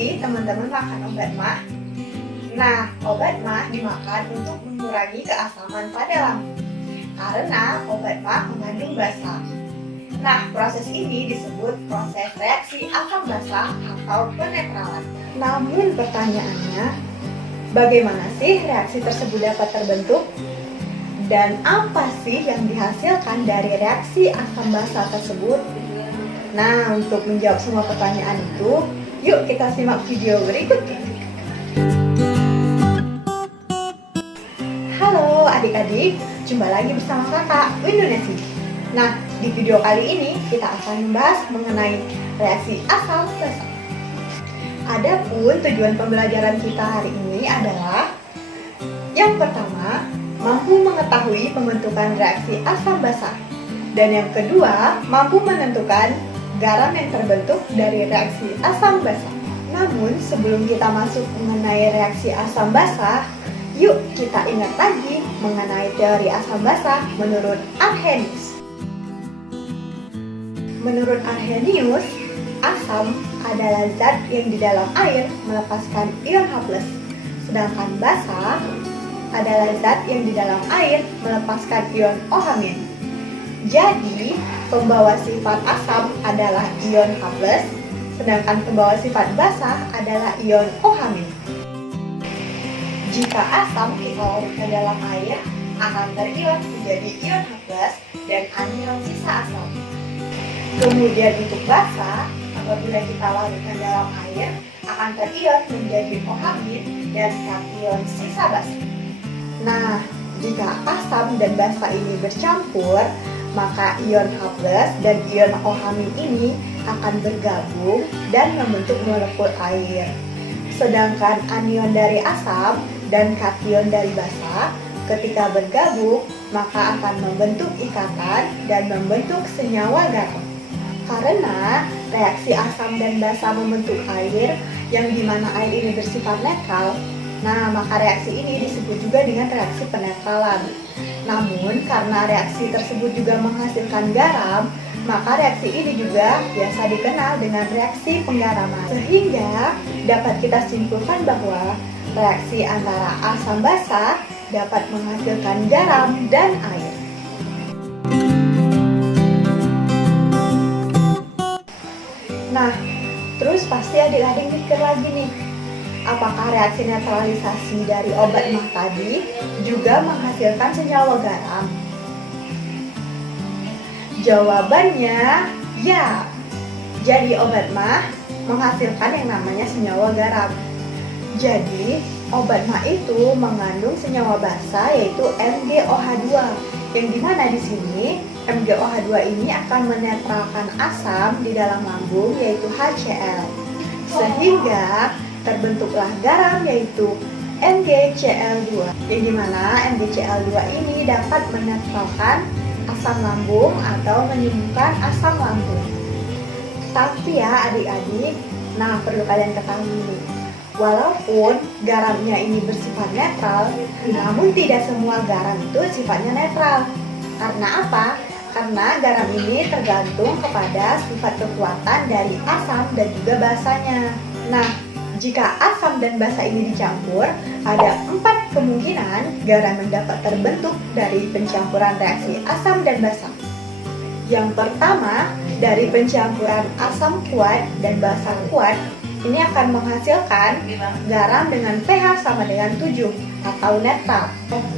sih teman-teman makan obat mah? Nah, obat mah dimakan untuk mengurangi keasaman pada lambung karena obat mah mengandung basa. Nah, proses ini disebut proses reaksi asam basa atau penetralan. Namun pertanyaannya, bagaimana sih reaksi tersebut dapat terbentuk? Dan apa sih yang dihasilkan dari reaksi asam basa tersebut? Nah, untuk menjawab semua pertanyaan itu, yuk kita simak video berikut ini. Halo adik-adik, jumpa lagi bersama kakak Windonesia. Nah, di video kali ini kita akan membahas mengenai reaksi asam basa. Adapun tujuan pembelajaran kita hari ini adalah yang pertama, mampu mengetahui pembentukan reaksi asam basa. Dan yang kedua, mampu menentukan garam yang terbentuk dari reaksi asam basa. Namun sebelum kita masuk mengenai reaksi asam basa, yuk kita ingat lagi mengenai teori asam basa menurut Arrhenius. Menurut Arrhenius, asam adalah zat yang di dalam air melepaskan ion H+, sedangkan basa adalah zat yang di dalam air melepaskan ion OH-. Jadi, pembawa sifat asam adalah ion H+, sedangkan pembawa sifat basa adalah ion OH-. Jika asam kita larutkan dalam air, akan terion menjadi ion H+ dan anion sisa asam. Kemudian untuk basa, apabila kita larutkan dalam air, akan terion menjadi OH- dan kation sisa basa. Nah, jika asam dan basa ini bercampur, maka ion H+ dan ion OH- ini akan bergabung dan membentuk molekul air. Sedangkan anion dari asam dan kation dari basa ketika bergabung, maka akan membentuk ikatan dan membentuk senyawa garam. Karena reaksi asam dan basa membentuk air, yang dimana air ini bersifat netral, nah maka reaksi ini disebut juga dengan reaksi penetralan. Namun karena reaksi tersebut juga menghasilkan garam, maka reaksi ini juga biasa dikenal dengan reaksi penggaraman. Sehingga dapat kita simpulkan bahwa reaksi antara asam basa dapat menghasilkan garam dan air. Nah, terus pasti adik-adik mikir lagi nih, apakah reaksi netralisasi dari obat mah tadi juga menghasilkan senyawa garam? Jawabannya ya. Jadi obat mah menghasilkan yang namanya senyawa garam. Jadi obat mah itu mengandung senyawa basa yaitu MgOH2, yang dimana di sini MgOH2 ini akan menetralkan asam di dalam lambung yaitu HCl, sehingga terbentuklah garam yaitu MgCl2, yang dimana MgCl2 ini dapat menetralkan asam lambung atau menyembuhkan asam lambung. Tapi ya adik-adik, nah perlu kalian ketahui, walaupun garamnya ini bersifat netral, namun tidak semua garam itu sifatnya netral. Karena apa? Karena garam ini tergantung kepada sifat kekuatan dari asam dan juga basanya. Nah, jika asam dan basa ini dicampur, ada 4 kemungkinan garam yang dapat terbentuk dari pencampuran reaksi asam dan basa. Yang pertama, dari pencampuran asam kuat dan basa kuat, ini akan menghasilkan garam dengan pH sama dengan 7 atau netral.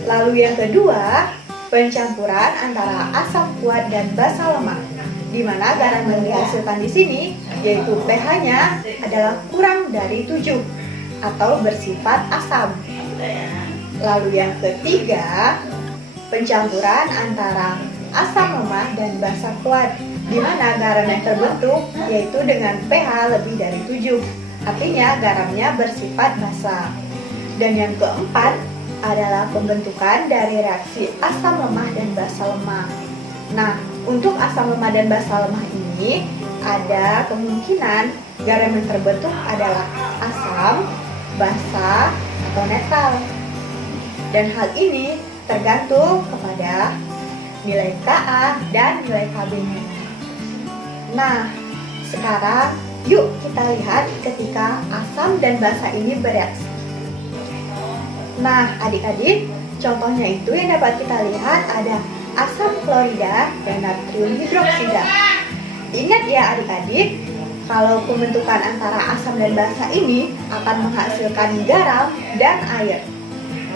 Lalu yang kedua, pencampuran antara asam kuat dan basa lemah, di mana garam yang dihasilkan di sini yaitu pH-nya adalah kurang dari 7 atau bersifat asam. Lalu yang ketiga, pencampuran antara asam lemah dan basa kuat, di mana garam yang terbentuk yaitu dengan pH lebih dari 7, artinya garamnya bersifat basa. Dan yang keempat adalah pembentukan dari reaksi asam lemah dan basa lemah. Nah, untuk asam lemah dan basa lemah ini ada kemungkinan garam yang terbentuk adalah asam, basa, atau netral. Dan hal ini tergantung kepada nilai Ka dan nilai Kb-nya. Nah, sekarang Yuk kita lihat ketika asam dan basa ini bereaksi. Nah, adik-adik, contohnya itu yang dapat kita lihat ada asam klorida dan natrium hidroksida. Ingat ya adik-adik, kalau pembentukan antara asam dan basa ini akan menghasilkan garam dan air.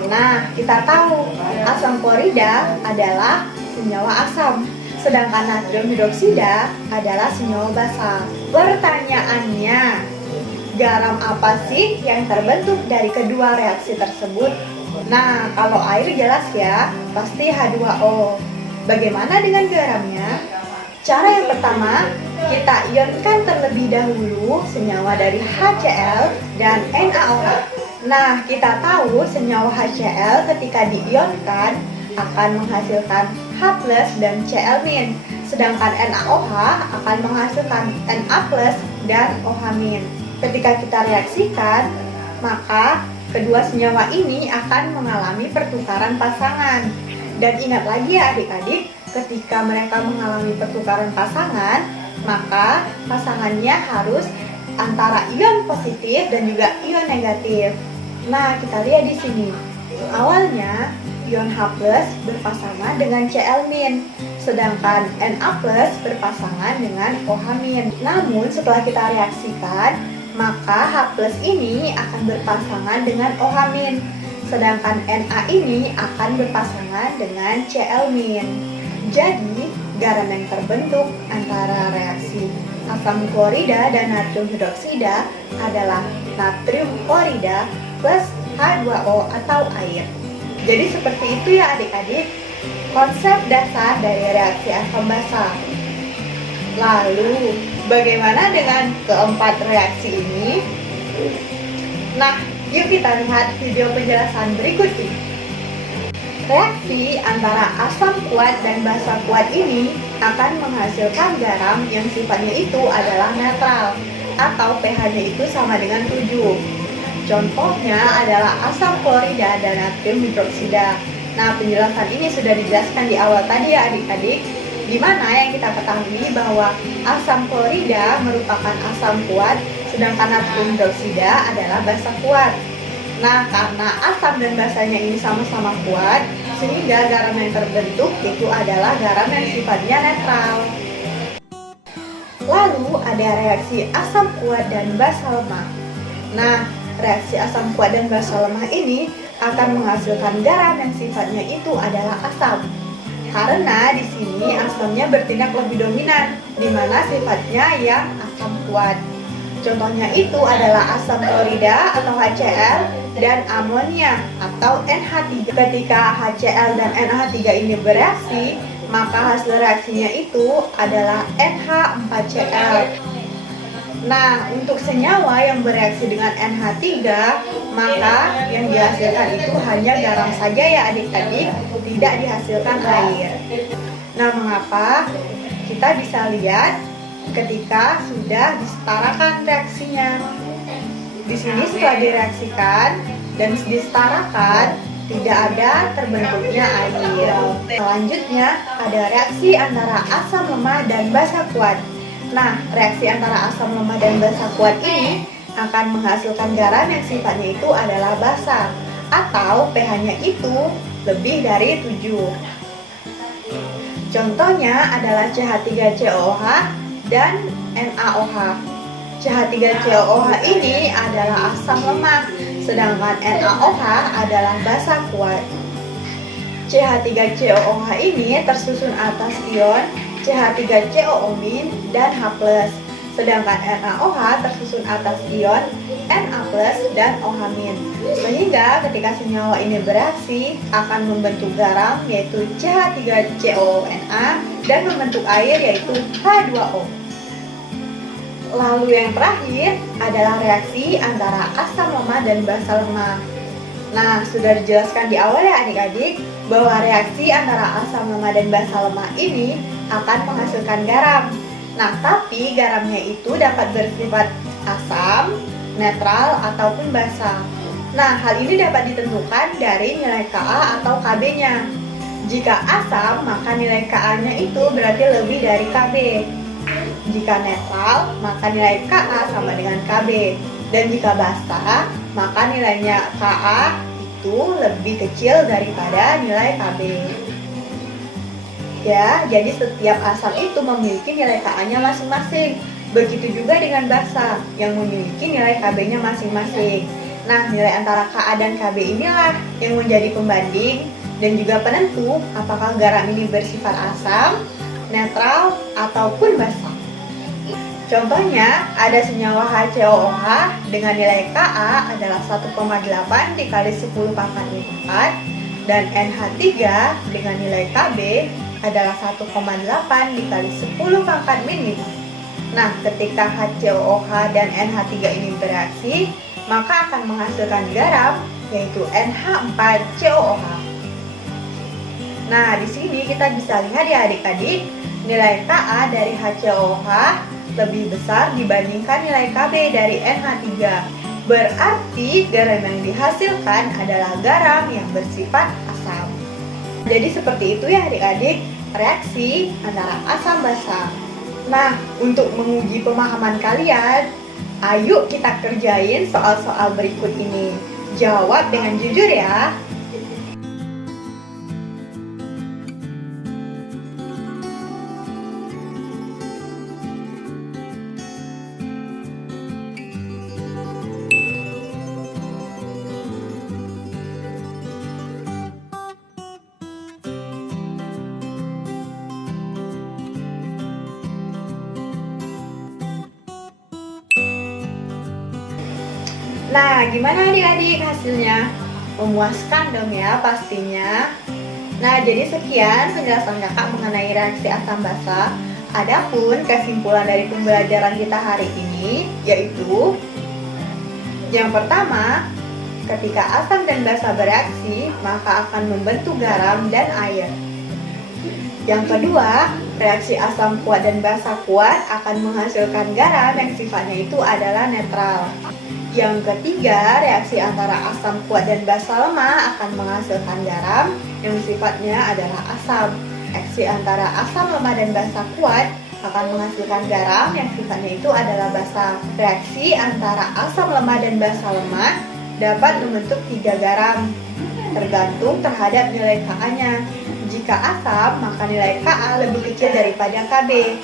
Nah, kita tahu asam klorida adalah senyawa asam, sedangkan natrium hidroksida adalah senyawa basa. Pertanyaannya, garam apa sih yang terbentuk dari kedua reaksi tersebut? Nah, kalau air jelas ya, pasti H2O. Bagaimana dengan garamnya? Cara yang pertama, kita ionkan terlebih dahulu senyawa dari HCl dan NaOH. Nah, kita tahu senyawa HCl ketika diionkan akan menghasilkan H+ dan Cl-. Sedangkan NaOH akan menghasilkan Na+ dan OH-. Ketika kita reaksikan, maka kedua senyawa ini akan mengalami pertukaran pasangan. Dan ingat lagi ya adik-adik, ketika mereka mengalami pertukaran pasangan, maka pasangannya harus antara ion positif dan juga ion negatif. Nah, kita lihat di sini. Awalnya ion H+ berpasangan dengan Cl-, sedangkan Na+ berpasangan dengan OH-. Namun setelah kita reaksikan, maka H+ ini akan berpasangan dengan OH-, sedangkan Na ini akan berpasangan dengan Cl-. Jadi, garam yang terbentuk antara reaksi asam klorida dan natrium hidroksida adalah natrium klorida plus H2O atau air. Jadi seperti itu ya adik-adik, konsep dasar dari reaksi asam basa. Lalu, bagaimana dengan keempat reaksi ini? Nah, yuk kita lihat video penjelasan berikut ini. Reaksi antara asam kuat dan basa kuat ini akan menghasilkan garam yang sifatnya itu adalah netral atau pH-nya itu sama dengan 7. Contohnya adalah asam klorida dan natrium hidroksida. Nah, penjelasan ini sudah dijelaskan di awal tadi ya adik-adik, di mana yang kita ketahui bahwa asam klorida merupakan asam kuat, sedangkan natrium hidroksida adalah basa kuat. Nah, karena asam dan basanya ini sama-sama kuat, sehingga garam yang terbentuk itu adalah garam yang sifatnya netral. Lalu ada reaksi asam kuat dan basa lemah. Nah, reaksi asam kuat dan basa lemah ini akan menghasilkan garam yang sifatnya itu adalah asam. Karena di sini asamnya bertindak lebih dominan, di mana sifatnya yang asam kuat. Contohnya itu adalah asam klorida atau HCl dan amonia atau NH3. Ketika HCl dan NH3 ini bereaksi, maka hasil reaksinya itu adalah NH4Cl. Nah, untuk senyawa yang bereaksi dengan NH3, maka yang dihasilkan itu hanya garam saja ya adik-adik, tidak dihasilkan air. Nah, mengapa? Kita bisa lihat ketika sudah disetarakan reaksinya. Di sini setelah direaksikan dan disetarakan, tidak ada terbentuknya air. Selanjutnya ada reaksi antara asam lemah dan basa kuat. Nah, reaksi antara asam lemah dan basa kuat ini akan menghasilkan garam yang sifatnya itu adalah basa atau pH-nya itu lebih dari 7. Contohnya adalah CH3COOH dan NaOH. CH3COOH ini adalah asam lemah, sedangkan NaOH adalah basa kuat. CH3COOH ini tersusun atas ion CH3COO- dan H+, sedangkan NaOH tersusun atas ion Na+ dan OH-. Sehingga ketika senyawa ini bereaksi akan membentuk garam yaitu CH3COONa dan membentuk air yaitu H2O. Lalu yang terakhir adalah reaksi antara asam lemah dan basa lemah. Nah, sudah dijelaskan di awal ya adik-adik bahwa reaksi antara asam lemah dan basa lemah ini akan menghasilkan garam. Nah, tapi garamnya itu dapat bersifat asam, netral, ataupun basa. Nah, hal ini dapat ditentukan dari nilai Ka atau Kb-nya. Jika asam, maka nilai Ka-nya itu berarti lebih dari Kb. Jika netral, maka nilai Ka sama dengan Kb. Dan jika basa, maka nilainya Ka itu lebih kecil daripada nilai Kb. Ya, jadi setiap asam itu memiliki nilai Ka-nya masing-masing. Begitu juga dengan basa yang memiliki nilai Kb-nya masing-masing. Nah, nilai antara Ka dan Kb inilah yang menjadi pembanding dan juga penentu apakah garam ini bersifat asam, netral, ataupun basa. Contohnya, ada senyawa HCOOH dengan nilai Ka adalah 1,8 dikali 10 pangkat min 4 dan NH3 dengan nilai Kb adalah 1,8 dikali 10 pangkat min 5. Nah, ketika HCOOH dan NH3 ini bereaksi, maka akan menghasilkan garam yaitu NH4COOH. Nah, di sini kita bisa lihat ya adik-adik, nilai Ka dari HCOOH lebih besar dibandingkan nilai Kb dari NH3. Berarti garam yang dihasilkan adalah garam yang bersifat asam. Jadi seperti itu ya adik-adik, reaksi antara asam basa. Nah, untuk menguji pemahaman kalian, ayo kita kerjain soal-soal berikut ini. Jawab dengan jujur ya. Nah, gimana adik-adik hasilnya? Memuaskan dong ya pastinya. Nah, jadi sekian penjelasan kakak mengenai reaksi asam basa. Adapun kesimpulan dari pembelajaran kita hari ini yaitu yang pertama, ketika asam dan basa bereaksi, maka akan membentuk garam dan air. Yang kedua, reaksi asam kuat dan basa kuat akan menghasilkan garam yang sifatnya itu adalah netral. Yang ketiga, reaksi antara asam kuat dan basa lemah akan menghasilkan garam yang sifatnya adalah asam. Reaksi antara asam lemah dan basa kuat akan menghasilkan garam yang sifatnya itu adalah basa. Reaksi antara asam lemah dan basa lemah dapat membentuk 3 garam, tergantung terhadap nilai Ka-nya. Jika asam, maka nilai Ka lebih kecil daripada Kb.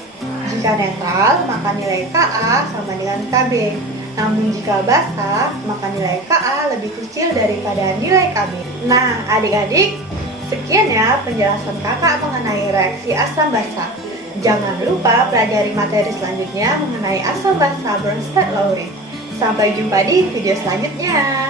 Jika netral, maka nilai Ka sama dengan Kb. Namun jika basa, maka nilai Ka lebih kecil daripada nilai Kb. Nah, adik-adik, sekian ya penjelasan kakak mengenai reaksi asam basa. Jangan lupa pelajari materi selanjutnya mengenai asam basa Bronsted Lowry. Sampai jumpa di video selanjutnya.